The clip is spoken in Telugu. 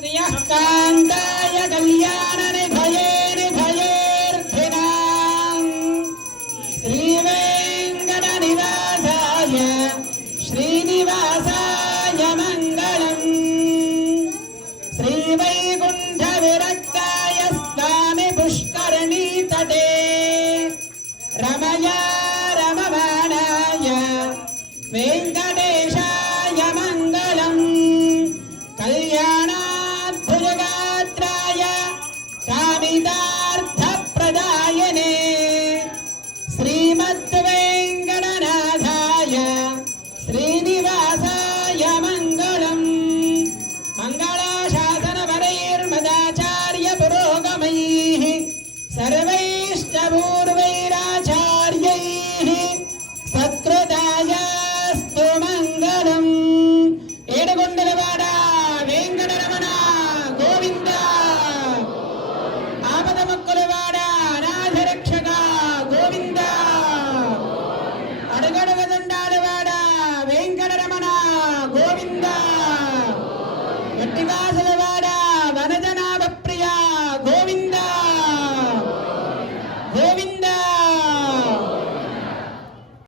श्रियः कान्ताय कल्याणनिधये निधयेऽर्थिनाम् श्रीवेङ्कटनिवासाय श्रीनिवासाय मङ्गलम् श्रीवैकुण्ठविरक्ताय स्वामि पुष्करणीतटे रमया रममाणाय वेङ्कटेशाय मङ्गलम् कल्याणाद्भुजगात्राय कामितार्थप्रदायने श्रीमद्वेङ्कटनाथाय श्रीनिवासाय मङ्गलम् मङ्गलाशासनपरैर्मदाचार्यपुरोगमैः सर्वैष्टपूर्वैराचार्यैः सत्कृतायास्तु मङ्गलम् ఏడుగొండలవాడ వెంకటరమణ గోవింద ఆపదముక్కులవాడ అనాథరక్షక గోవింద అడుగడుగ దండాలవాడ వెంకటరమణ గోవింద గట్టిగా